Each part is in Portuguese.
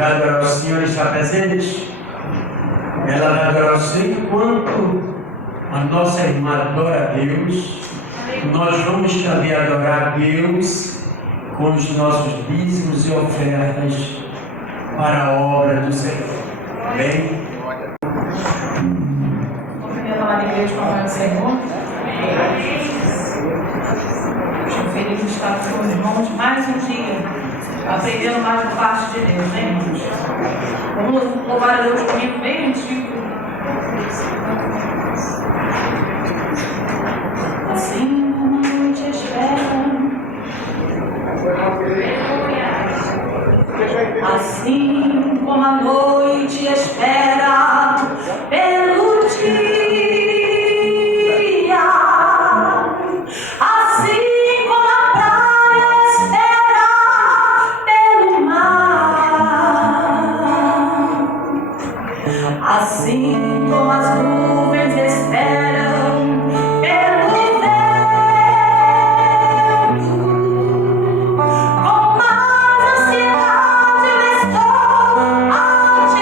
vai adorar o Senhor está presente. Ela vai adorar o Senhor enquanto a nossa irmã adora a Deus. Nós vamos também adorar a Deus com os nossos dízimos e ofertas para a obra do Senhor. Amém? Vamos falar de Deus com o Senhor. Estou feliz de estar com os irmãos mais um dia, aprendendo mais da parte de Deus, né, irmãos? Vamos louvar a Deus comigo bem antigo. Assim como a noite espera, assim como a noite espera pelo dia, assim como a praia espera pelo mar, assim como as nuvens esperam pelo vento, com mais ansiedade eu estou a te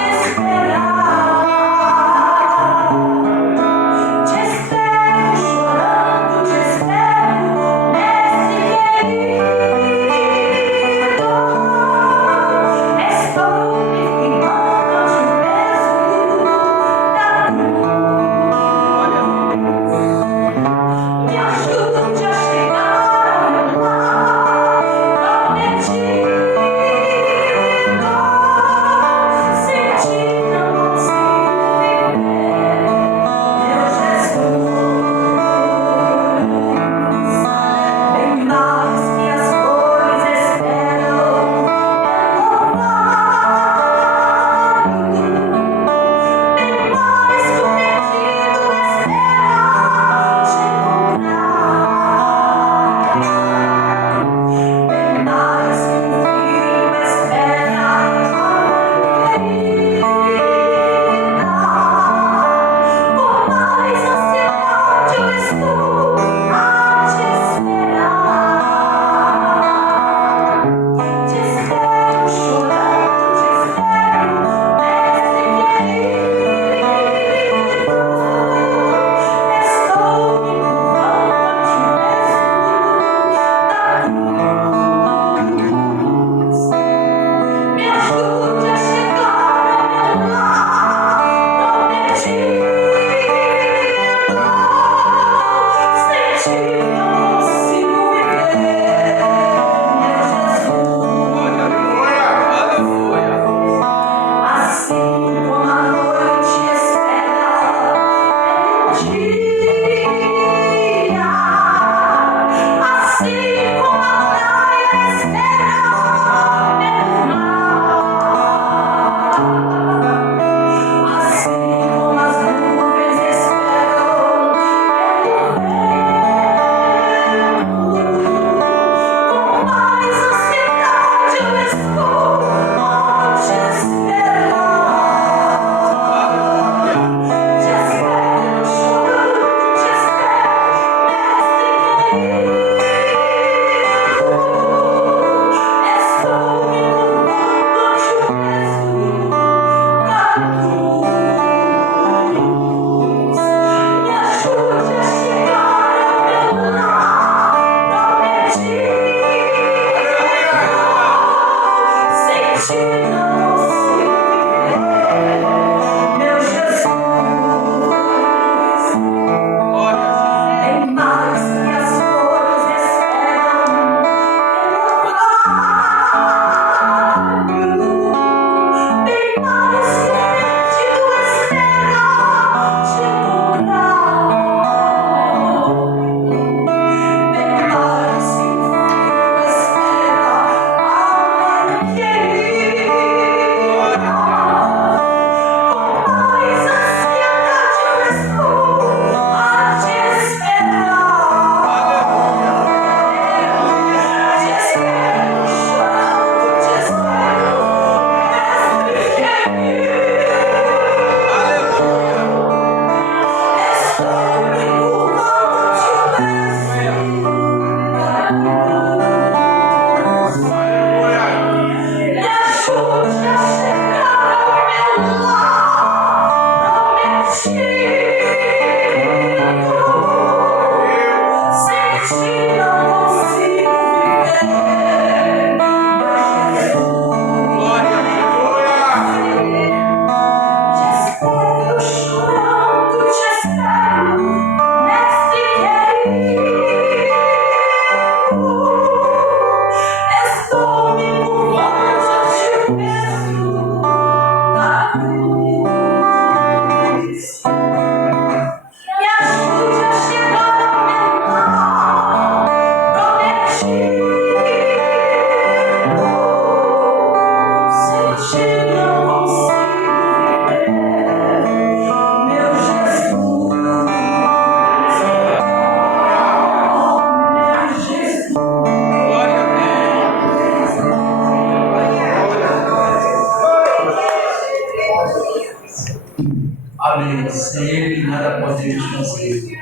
Amém. Sem Ele nada podemos fazer.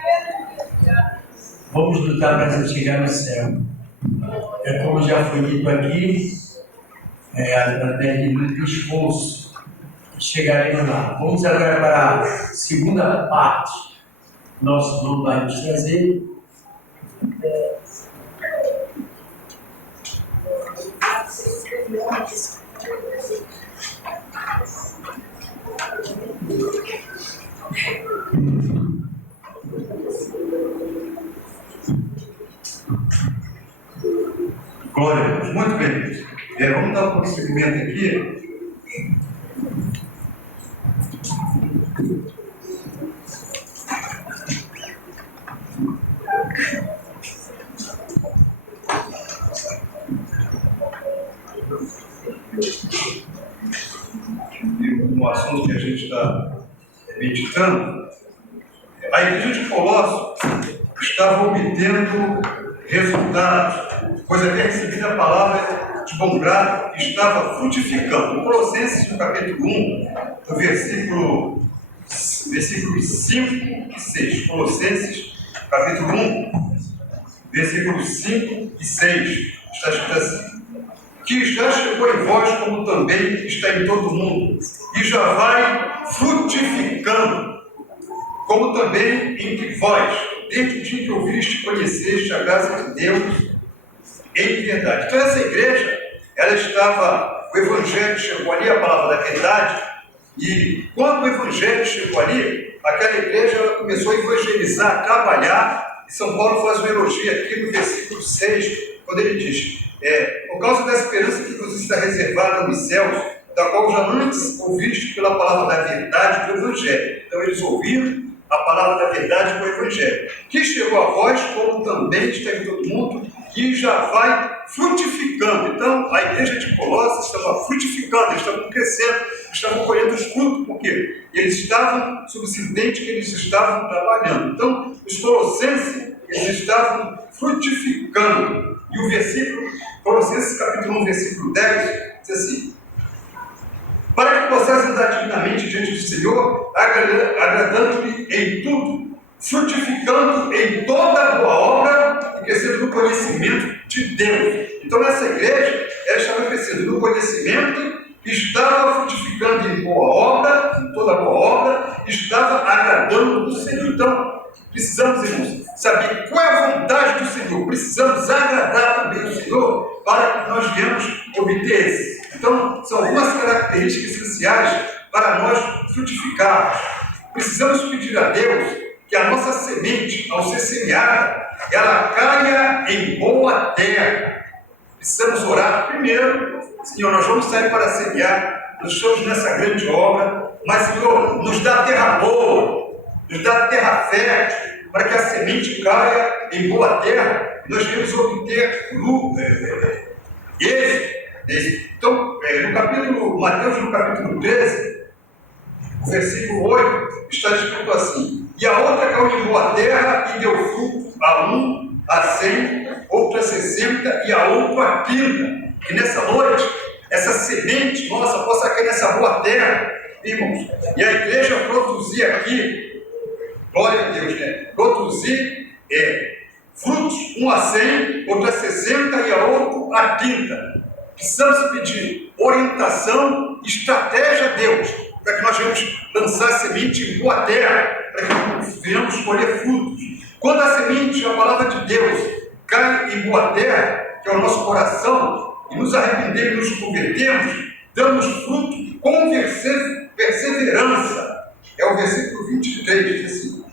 Vamos lutar para a gente chegar no céu. É como já foi dito aqui, através de muito esforço, chegaremos lá. Vamos agora para a segunda parte. Nosso irmão vai nos trazer. Glória a Deus. Muito bem. Vamos dar um prosseguimento aqui. No assunto que a gente está meditando, a igreja de Colossos estava obtendo resultados, pois havia recebido a palavra de bom grado e estava frutificando. Colossenses, no capítulo 1, no versículos 5 e 6. Colossenses, capítulo 1, versículos 5 e 6. Está escrito assim: que já chegou em vós, como também está em todo mundo, e já vai frutificando, como também entre vós, desde o dia que ouviste e conheceste a graça de Deus em verdade. Então essa igreja, ela estava, o Evangelho chegou ali, a palavra da verdade, e quando o Evangelho chegou ali, aquela igreja ela começou a evangelizar, a trabalhar, e São Paulo faz um elogio aqui no versículo 6, quando ele diz: por causa da esperança que vos está reservada nos céus, da qual já antes ouviste pela palavra da verdade do Evangelho. Então eles ouviram a palavra da verdade do Evangelho, que chegou a vós, como também está em todo mundo, e já vai frutificando. Então a igreja de Colossos estava frutificando, eles estavam crescendo, estavam colhendo os frutos, porque eles estavam subsidentes, que eles estavam trabalhando. Então os colossenses, eles estavam frutificando. E o versículo, Colossenses capítulo 1, versículo 10, diz assim: para que possais andar dignamente diante do Senhor, agradando-lhe em tudo, frutificando em toda boa obra e crescendo no conhecimento de Deus. Então essa igreja, ela estava crescendo no conhecimento, estava frutificando em boa obra, em toda boa obra, estava agradando o Senhor. Então, precisamos, irmãos, saber qual é a vontade do Senhor. Precisamos agradar também o Senhor para que nós venhamos obter esse. Então, são algumas características essenciais para nós frutificarmos. Precisamos pedir a Deus que a nossa semente, ao ser semeada, ela caia em boa terra. Precisamos orar primeiro: Senhor, nós vamos sair para semear, nós estamos nessa grande obra, mas, Senhor, nos dá terra boa, nos dá terra fértil, para que a semente caia em boa terra, nós devemos obter êxito. Então, no capítulo, Mateus, no capítulo 13, o versículo 8, está escrito assim: e a outra caiu em boa terra e deu fruto, a 1, a 100, outra a 60 e a outra a 30. Que nessa noite, essa semente nossa possa cair nessa boa terra, irmãos, e a igreja produzir aqui, glória a Deus, né? Produzir frutos, 1 a 100, outro a 60 e a outro a 30. Precisamos pedir orientação, estratégia a Deus, para que nós venhamos lançar a semente em boa terra, para que venhamos colher frutos. Quando a semente, a palavra de Deus, cai em boa terra, que é o nosso coração, e nos arrependemos e nos convertemos, damos fruto com perseverança. É o versículo 23, diz assim: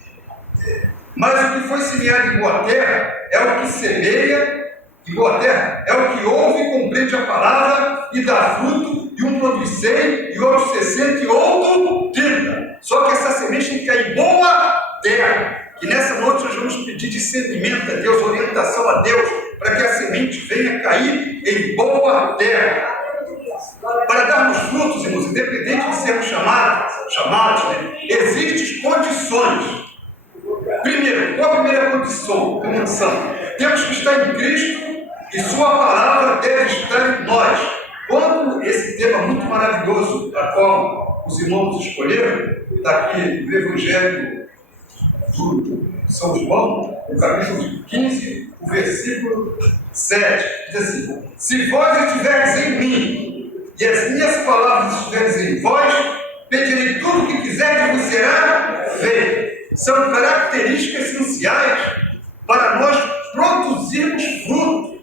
mas o que foi semeado em boa terra é o que semeia em boa terra, é o que ouve e compreende a palavra e dá fruto e um produz 100, e outro 60, e outro 30. Só que essa semente tem que cair em boa terra. E nessa noite nós vamos pedir discernimento a Deus, orientação a Deus, para que a semente venha cair em boa terra. Para darmos frutos, irmãos, independente de sermos chamados, né? Existem condições. Primeiro, qual a primeira condição? Temos que estar em Cristo e sua palavra deve estar em nós. Quando esse tema muito maravilhoso, da qual os irmãos escolheram, está aqui no Evangelho de São João, no capítulo 15, o versículo 7, diz assim: se vós estiveres em mim, e as minhas palavras estiverem em vós, pedirei tudo o que quiserdes e vos será feito. São características essenciais para nós produzirmos frutos,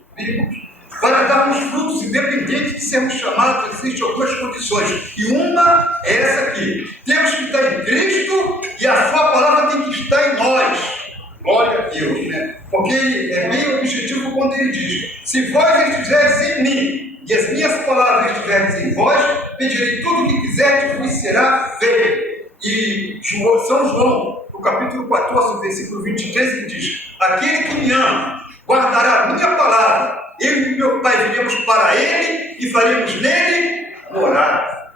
para darmos frutos independente de sermos chamados. Existem algumas condições, e uma é essa aqui: temos que estar em Cristo e a sua palavra tem que estar em nós. Glória a Deus, né? Porque é bem objetivo quando ele diz: se vós estiveres em mim e as minhas palavras estiverem em vós, pedirei tudo o que quiserdes e vos será feito. E São João, no capítulo 14, versículo 23, ele diz: aquele que me ama guardará a minha palavra, eu e meu Pai viremos para ele e faremos nele morada.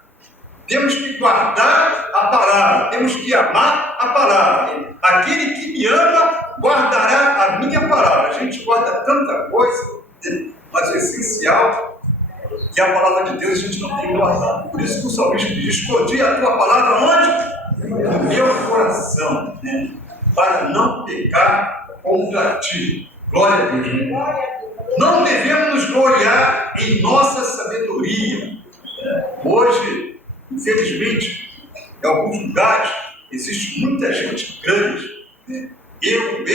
Temos que guardar a palavra, temos que amar a palavra. Aquele que me ama guardará a minha palavra. A gente guarda tanta coisa, mas o essencial que a palavra de Deus a gente não tem guardado. Por isso que o salmista diz: escondi a tua palavra onde? No meu coração, né? Para não pecar contra ti. Glória a Deus. Né? Não devemos nos gloriar em nossa sabedoria. Hoje, infelizmente, em alguns lugares, existe muita gente grande. Né? Eu.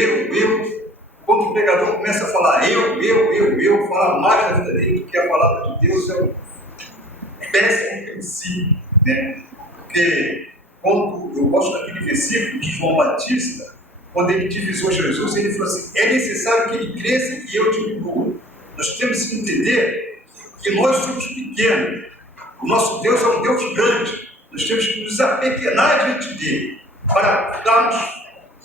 Quando o pregador começa a falar eu, falar mais da vida dele do que a palavra de Deus, é um péssimo princípio. Né? Porque quando eu gosto daquele versículo de João Batista, quando ele divisou Jesus, ele falou assim: é necessário que ele cresça e que eu diminua. Nós temos que entender que nós somos pequenos, o nosso Deus é um Deus grande. Nós temos que nos apequenar diante dele para darmos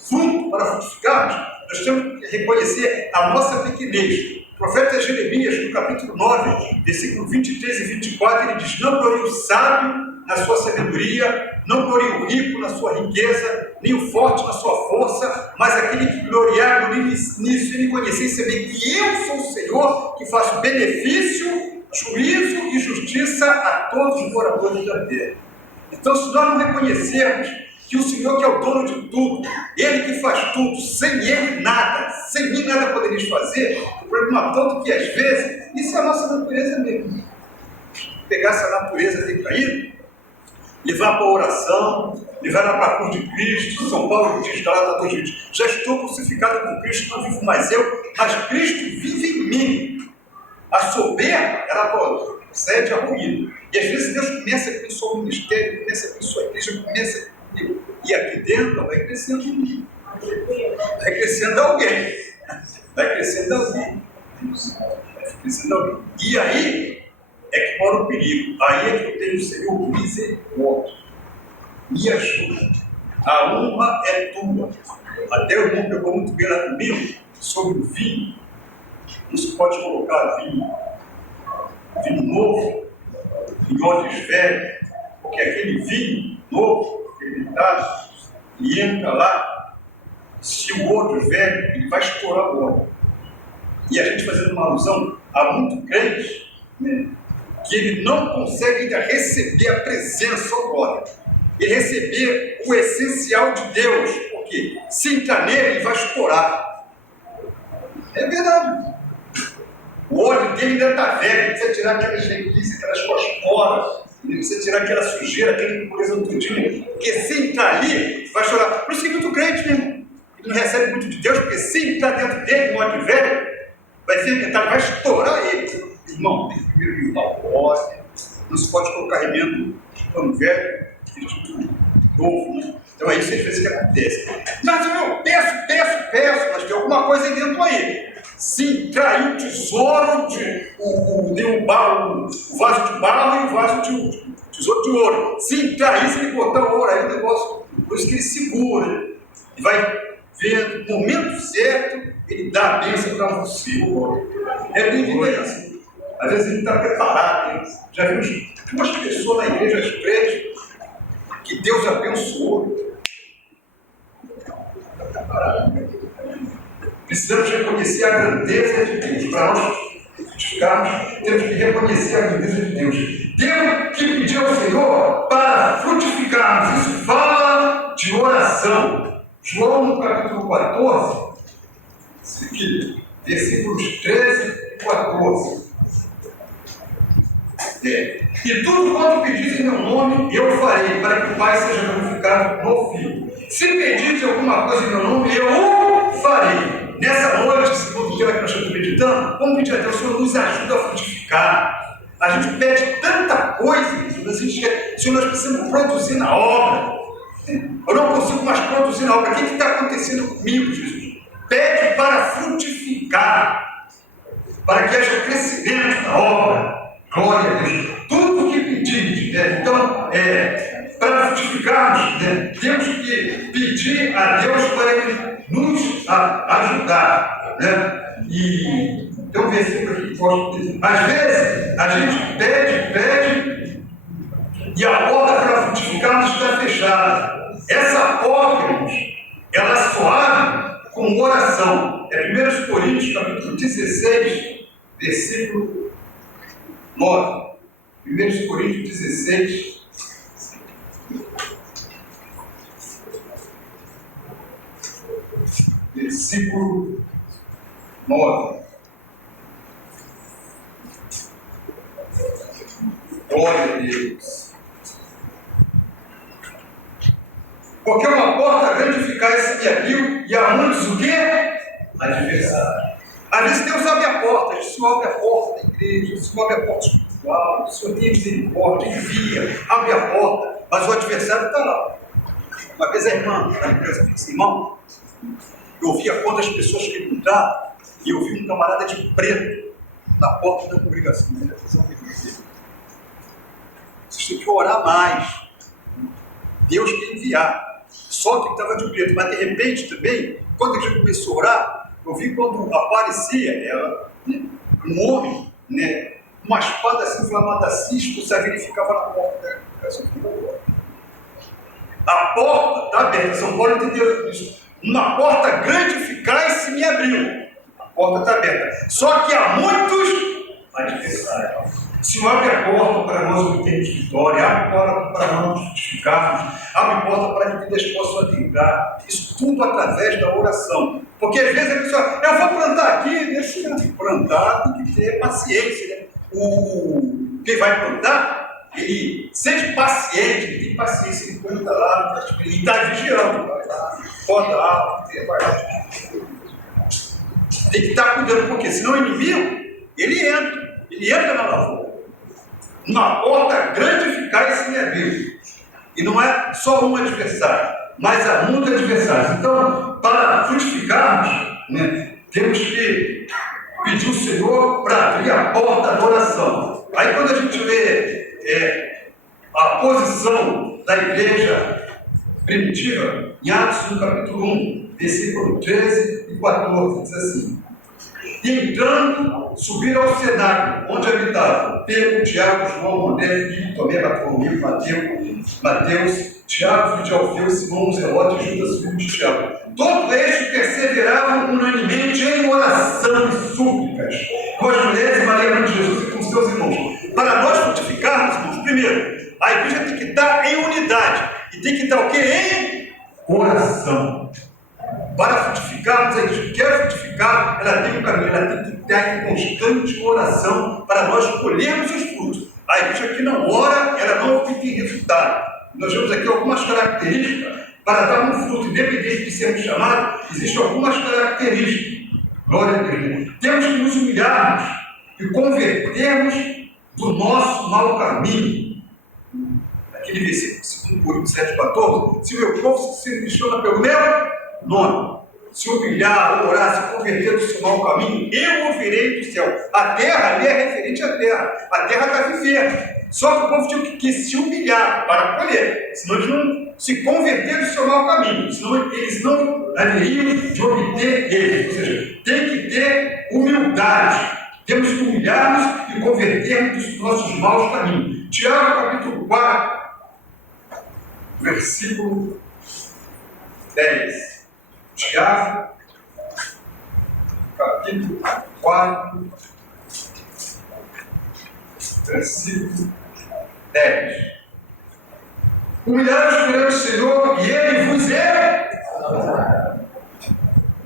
fruto, para frutificarmos. Nós temos que reconhecer a nossa pequenez. O profeta Jeremias, no capítulo 9, versículo 23 e 24, ele diz: não glorie o sábio na sua sabedoria, não glorie o rico na sua riqueza, nem o forte na sua força, mas aquele que gloriar, glorie nisso, ele conhecer e saber que eu sou o Senhor, que faço benefício, juízo e justiça a todos os moradores da terra. Então, se nós não reconhecermos que o Senhor, que é o dono de tudo, Ele que faz tudo, sem Ele nada, sem mim nada poderíamos fazer, o problema todo que às vezes, isso é a nossa natureza mesmo. Pegar essa natureza decaída, levar para a oração, levar para a cruz de Cristo. São Paulo diz, Gálatas 2:20, já estou crucificado com Cristo, não vivo mais eu, mas Cristo vive em mim. A soberba, ela procede a ruína. E às vezes Deus começa com o seu ministério, começa com a sua igreja, começa comigo. E aqui dentro vai crescendo em mim. Vai crescendo alguém. Vai crescendo alguém. Vai crescendo alguém. E aí é que mora o perigo. Aí é que eu tenho o Senhor misericórdia. Me ajuda. A honra é tua. Até o irmão pegou muito bem lá comigo sobre o vinho. Não se pode colocar vinho novo em odres velhos, porque aquele vinho novo, fermentado, ele entra lá, se o odre velho, ele vai estourar o odre. E a gente fazendo uma alusão a muito crente, né, que ele não consegue ainda receber a presença, ó glória. Ele receber o essencial de Deus, porque se entrar nele, ele vai estourar. É verdade. O óleo dele ainda está velho, precisa tirar aquelas requisitas, aquelas cosporas, precisa tirar aquela sujeira, aquela impureza do tudinho, porque se entrar ali, vai chorar. Por isso que muito crente mesmo, ele não recebe muito de Deus, porque se entrar dentro dele, um óleo velho, vai fermentar, vai estourar ele. Irmão, tem que primeiro limpar o óleo, não se pode colocar remendo de pano velho, de novo, né? Então é isso às vezes que acontece. Mas eu peço, mas tem alguma coisa aí dentro aí. se trair o tesouro, derrubar o vaso de barro e o vaso de tesouro de ouro. Se trair, se ele botar o ouro aí, o negócio, por isso que ele segura. E vai ver no momento certo, ele dá a bênção para você. É bem diferente. Às vezes a gente está preparado. Hein? Já vimos duas pessoas na igreja, as três, que Deus abençoou. Está preparado. Precisamos reconhecer a grandeza de Deus. Para nós frutificarmos, temos que reconhecer a grandeza de Deus. Deus que pediu ao Senhor para frutificarmos. Isso fala de oração. João, no capítulo 14, versículos 13 e 14. E tudo quanto pedis em meu nome, eu farei, para que o Pai seja glorificado no Filho. Se pedis alguma coisa em meu nome, eu o farei. Nessa noite, segundo o tema que nós estamos meditando, vamos pedir a Deus, o Senhor nos ajuda a frutificar. A gente pede tanta coisa, Senhor, nós precisamos produzir na obra. Eu não consigo mais produzir na obra. O que está acontecendo comigo, Jesus? Pede para frutificar, para que haja crescimento na obra. Glória a Deus. Tudo o que pedir, né? Então, para frutificarmos, né? Temos que pedir a Deus para Ele nos ajudar. Né? E tem um versículo aqui que gosto de dizer. Às vezes, a gente pede, e a porta para frutificarmos está fechada. Essa porta, irmãos, ela só abre com oração. É 1 Coríntios, capítulo 16, versículo 9. 1 Coríntios 16, versículo 9. Glória a Deus. Porque uma porta grande eficaz se me abriu, e há muitos o quê? Adversários. Às vezes Deus abre a porta, o Senhor abre a porta da igreja, o Senhor abre a porta espiritual, o Senhor tem misericórdia, envia, abre a porta, mas o adversário está lá. Uma vez a irmã, na empresa disse, irmão, eu ouvia quantas pessoas queriam entrar, e eu vi um camarada de preto na porta da congregação. Vocês têm que orar mais. Deus quer enviar. Só que estava de preto, mas de repente também, quando a gente começou a orar, eu vi quando aparecia ela, né, um homem, né, uma espada assim, inflamada assim, expulsava, ele ficava na porta da congregação. A porta está aberta, São Paulo entendeu isso. Uma porta grande eficaz se me abriu. A porta está aberta. Só que há muitos adversários. Se abre a porta para nós obtermos vitória, abre a porta para nós justificarmos, abre a porta para que Deus possa adentrar. Isso tudo através da oração. Porque às vezes a pessoa, eu vou plantar aqui, deixa eu plantar, tem que ter paciência. Né? Quem vai plantar, ele seja paciente, ele tem paciência, ele planta lá, ele está vigiando, poda lá, tem que estar cuidando, porque senão o inimigo, ele entra na lavoura. Uma porta grande e eficaz se me abriu. E não é só um adversário, mas há muitos adversários. Então, para frutificarmos, né, temos que pedir ao Senhor para abrir a porta da oração. Aí quando a gente vê a posição da igreja primitiva, em Atos, no capítulo 1, versículo 13 e 14, diz assim: e entrando, subiram ao cenáculo, onde habitavam Pedro, Tiago, João, André, Filipe, Tomé, Bartolomeu, Mateus, Tiago, filho de Alfeu, Simão, Zelote e Judas, filho de Tiago. Todos estes perseveravam unanimemente em oração e súplicas com as mulheres e Maria, mãe de Jesus, e com seus irmãos. Para nós frutificarmos, irmãos, primeiro, a igreja tem que estar em unidade. E tem que estar o quê? Em oração. Para frutificarmos, a igreja quer frutificar, ela tem um caminho, ela tem que estar em constante oração para nós colhermos os frutos. A igreja que não ora, ela não obtém resultado. Nós vemos aqui algumas características para dar um fruto, independente de sermos chamados, existem algumas características. Glória a Deus. Temos que nos humilharmos e convertermos do nosso mau caminho. Aquele versículo 2 Coríntios 7,14: se o meu povo se chama pelo meu nome, se humilhar, orar, se converter do seu mau caminho, eu ouvirei do céu. A terra ali é referente à terra. A terra está vivendo. Só que o povo tinha que se humilhar para colher, senão eles não se converter do seu mau caminho, senão eles não haveriam de obter eles. Ou seja, tem que ter humildade. Temos que humilhar-nos e convertermos dos nossos maus caminhos. Tiago, capítulo 4, versículo 10. Tiago, capítulo 4, versículo 10. Humilhai-vos perante o Senhor e Ele vos é.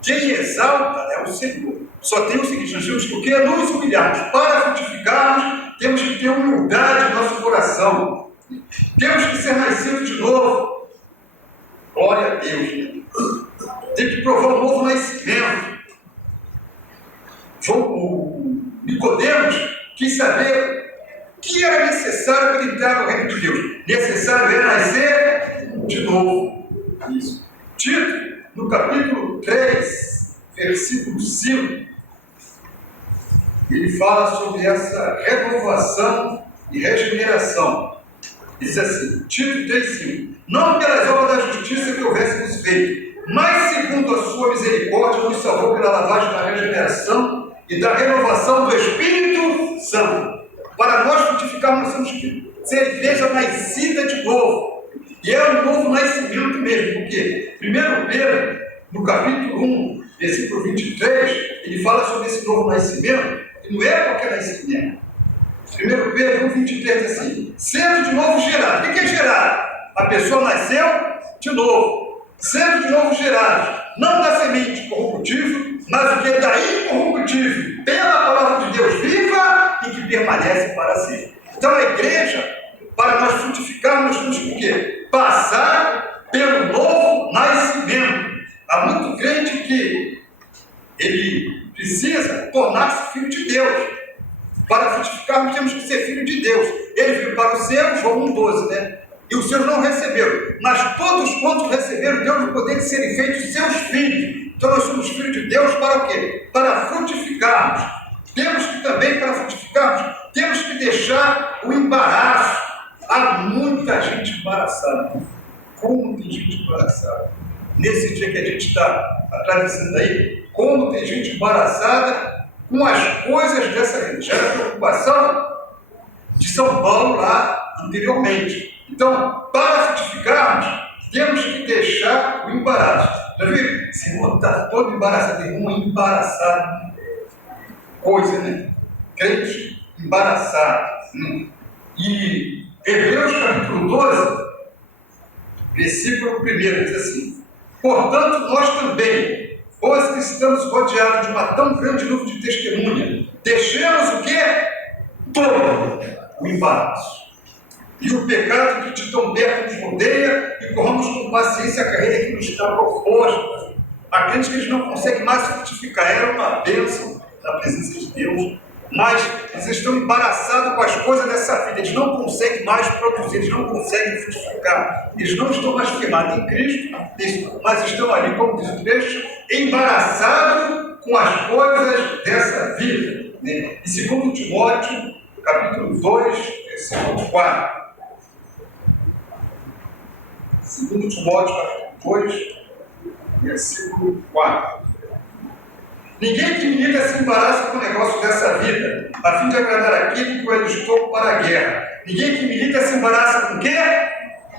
Quem exalta é o Senhor. Só tem o seguinte: nós temos que o quê? Nos humilharmos. Para frutificarmos, temos que ter humildade no nosso coração. Temos que ser nascidos de novo. Glória a Deus. Tem que provar um novo nascimento. O Nicodemos quis saber o que era necessário para entrar no reino de Deus. Necessário era nascer de novo. Isso. Tito, no capítulo 3, versículo 5, ele fala sobre essa renovação e regeneração. Diz assim, Tito 3,5: não pelas obras da justiça que houvéssemos feito, mas segundo a sua misericórdia, nos salvou pela lavagem da regeneração e da renovação do Espírito Santo. Para nós frutificarmos, nós temos que ser a igreja nascida de novo. E é um novo nascimento mesmo, porque 1 Pedro, no capítulo 1, versículo 23, ele fala sobre esse novo nascimento, e não é qualquer nascimento. 1 Pedro 1, 23 diz assim: sendo de novo gerado. O que é gerado? A pessoa nasceu de novo. Sendo de novo gerado, não da semente corruptível, mas o que é da incorruptível, pela palavra de Deus viva e que permanece para sempre. Então a igreja, para nós frutificarmos, nós temos que o quê? Passar pelo novo nascimento. Há muito crente que ele precisa tornar-se filho de Deus. Para frutificarmos, temos que ser filho de Deus. Ele veio para os seus, João 1,12, né? E os seus não receberam. Mas todos quantos receberam, deu o poder de serem feitos seus filhos. Então nós somos filhos de Deus para o quê? Para frutificarmos. Temos que também, para frutificarmos, temos que deixar o embaraço. Há muita gente embaraçada. Como tem gente embaraçada? Nesse dia que a gente está atravessando aí, como tem gente embaraçada com as coisas dessa gente. Já era a preocupação de São Paulo lá anteriormente. Então, para frutificarmos, temos que deixar o embaraço. Já viu? Esse irmão está todo embaraçado, irmão embaraçado. Coisa, né? Crente embaraçado. E Hebreus capítulo 12, versículo 1 diz assim: portanto, nós também, pois que estamos rodeados de uma tão grande nuvem de testemunha, deixemos o quê? Todo o embaraço e o pecado que de tão perto nos rodeia, e corramos com paciência a carreira que nos está proposta. Há crentes que eles não conseguem mais frutificar. Era uma bênção na presença de Deus, mas eles estão embaraçados com as coisas dessa vida. Eles não conseguem mais produzir, eles não conseguem frutificar. Eles não estão mais firmados em Cristo, mas estão ali, como diz o texto, embaraçados com as coisas dessa vida. E segundo Timóteo, capítulo 2, versículo 4. Segundo Timóteo, capítulo 2, versículo 4. Ninguém que milita se embaraça com o negócio dessa vida, a fim de agradar aquele que o alistou para a guerra. Ninguém que milita se embaraça com o quê?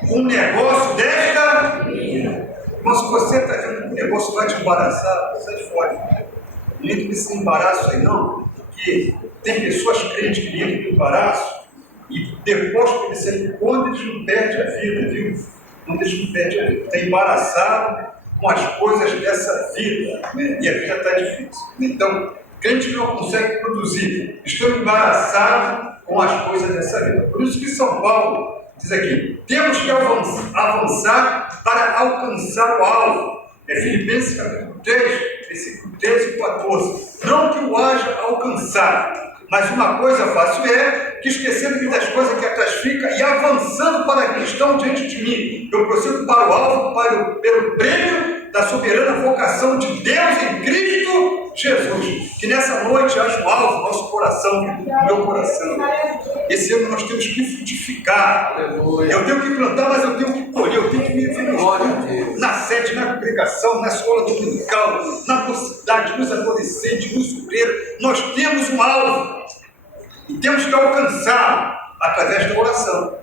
Com o negócio desta vida. Mas se você está vendo que o negócio vai te embaraçar, sai fora. Não entra nesse embaraço aí não, porque tem pessoas crentes que entram no embaraço e depois que eles saem, quando eles não perdem a vida, viu? Quando eles não perdem a vida, está embaraçado com as coisas dessa vida, né? E a vida está difícil. Então, crente que não consegue produzir, estão embaraçados com as coisas dessa vida. Por isso que São Paulo diz aqui: temos que avançar para alcançar o alvo. É Filipenses capítulo 3, versículo 13 e 14. Não que o haja alcançado, mas uma coisa fácil é que, esquecendo das coisas que atrás fica e avançando para a que estão diante de mim, eu prossigo para o alvo, pelo prêmio da soberana vocação de Deus em Cristo Jesus. Que nessa noite haja um alvo no nosso coração, no meu coração. Esse ano nós temos que frutificar. Eu tenho que plantar, mas eu tenho que colher, eu tenho que me ver na sede, na congregação, na escola dominical, na mocidade, nos adolescentes, nos obreiros. Nós temos um alvo e temos que alcançá-lo através da oração,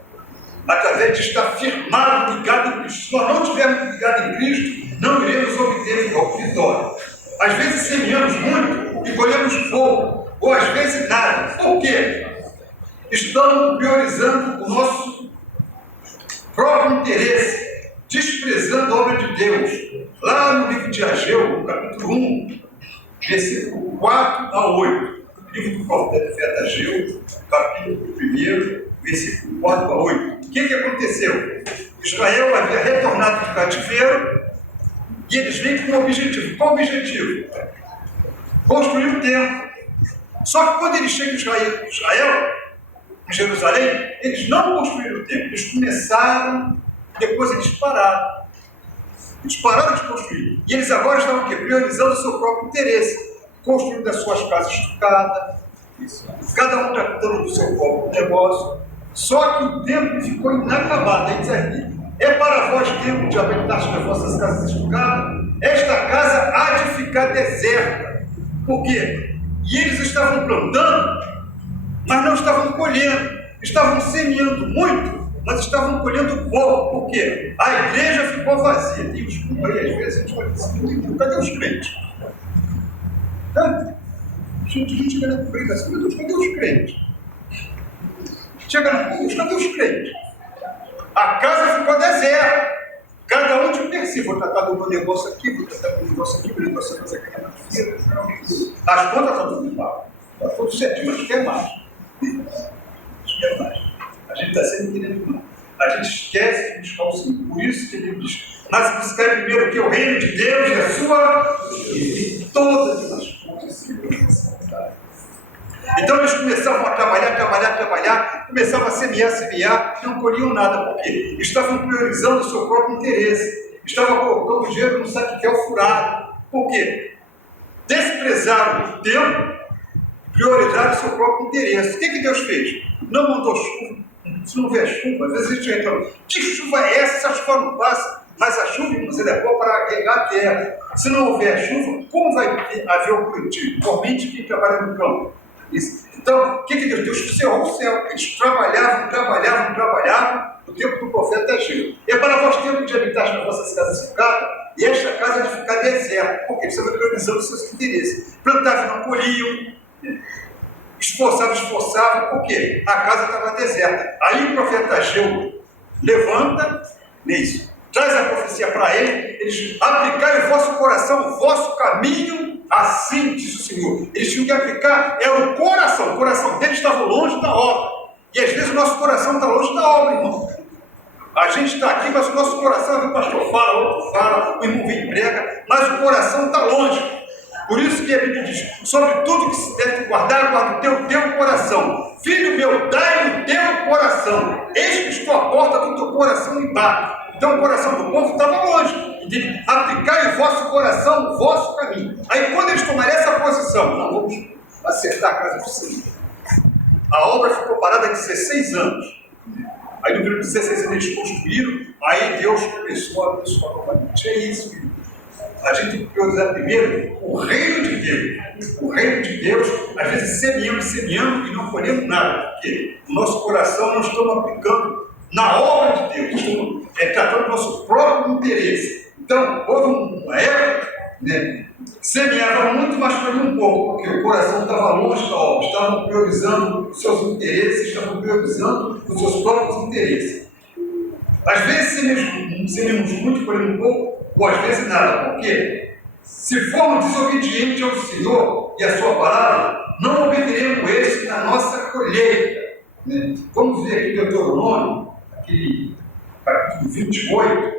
através de estar firmado, ligado em Cristo. Se nós não estivermos ligados em Cristo, não iremos obter vitória. Às vezes semeamos muito e colhemos pouco, ou às vezes nada. Por quê? Estamos priorizando o nosso próprio interesse, desprezando a obra de Deus. Lá no livro de Ageu, no capítulo 1, versículo 4 a 8. Livro do profeta Ageu, capítulo 1, versículo 4 a 8. O que aconteceu? Israel havia retornado do cativeiro e eles vêm com um objetivo. Qual o objetivo? Construir um templo. Só que quando eles chegam em Israel, em Jerusalém, eles não construíram o templo. Eles começaram, depois eles pararam. Eles pararam de construir. E eles agora estavam o quê? Priorizando o seu próprio interesse. Construindo as suas casas estucadas. Cada um tratando do seu próprio negócio. Só que o templo ficou inacabado. Aí diz aqui: é para vós templo de habitar nas vossas casas estucadas. Esta casa há de ficar deserta. Por quê? E eles estavam plantando, mas não estavam colhendo. Estavam semeando muito, mas estavam colhendo pouco. Por quê? A igreja ficou vazia. E desculpa aí, às vezes a gente olha assim: cadê os crentes? A gente chega na congregação: meu Deus, cadê os crentes? Chega na congregação: cadê os crentes? A casa ficou deserta. Cada um de si. Vou tratar do meu negócio aqui, vou tratar do meu negócio aqui, meu negócio aqui, as contas estão tudo igual. Está tudo certinho, mas quer mais. Quer mais. A gente está sempre querendo mais. A gente esquece de buscar o Senhor. Por isso que ele diz: mas buscar primeiro que o reino de Deus e a sua e todas as coisas. Então eles começavam a trabalhar, começavam a semear, não colhiam nada, porque estavam priorizando o seu próprio interesse, estavam colocando dinheiro no saquetel furado. Por quê? Desprezaram o tempo, priorizaram o seu próprio interesse. O que Deus fez? Não mandou chuva. Se não houver chuva, às vezes a gente reclama: que chuva é essa? Essa chuva não passa. Mas a chuva, inclusive, é boa para regar a terra. Se não houver chuva, como vai haver o plantio? Somente quem trabalha no campo. Isso. Então, o que Deus cerrou o céu? Eles trabalhavam no tempo do profeta Ageu. É para vós tempo de habitar nas vossas casas ficadas, e esta casa de ficar deserta. Porque você vai priorizando os seus interesses. Plantavam e não colhiam, esforçavam, porque a casa estava deserta. Aí o profeta Ageu levanta, traz a profecia para ele: eles aplicai o vosso coração, o vosso caminho. Assim diz o Senhor. Eles tinham que aplicar, o coração deles estava longe da obra. E às vezes o nosso coração está longe da obra, irmão. A gente está aqui, mas o nosso coração, o pastor fala, outro fala, o irmão vem e prega, mas o coração está longe. Por isso que a Bíblia diz: sobre tudo que se deve guardar, guarda o teu coração. Filho meu, dai-me o teu coração. Eis que estou à porta do teu coração e bato. Então o coração do povo estava longe. De aplicar o vosso coração, o vosso caminho. Aí quando eles tomarem essa posição: não, vamos acertar a casa do Senhor. A obra ficou parada 16 anos. Aí no período de 16 anos eles construíram. Aí Deus começou a abençoar novamente. É isso, filho. A gente tem que priorizar primeiro o reino de Deus. O reino de Deus, às vezes semeamos e não colhemos nada. Porque o nosso coração não estamos aplicando na obra de Deus. Estamos tratando do nosso próprio interesse. Então, houve uma época, semeava muito, mas colhia um pouco, porque o coração estava longe da obra, estavam priorizando os seus interesses, estavam priorizando os seus próprios interesses. Às vezes semeamos muito, colhemos um pouco, ou às vezes nada. Por quê? Se formos desobedientes ao Senhor e à sua palavra, não obteremos êxito na nossa colheita. Vamos ver aqui Deuteronômio, aquele capítulo 28.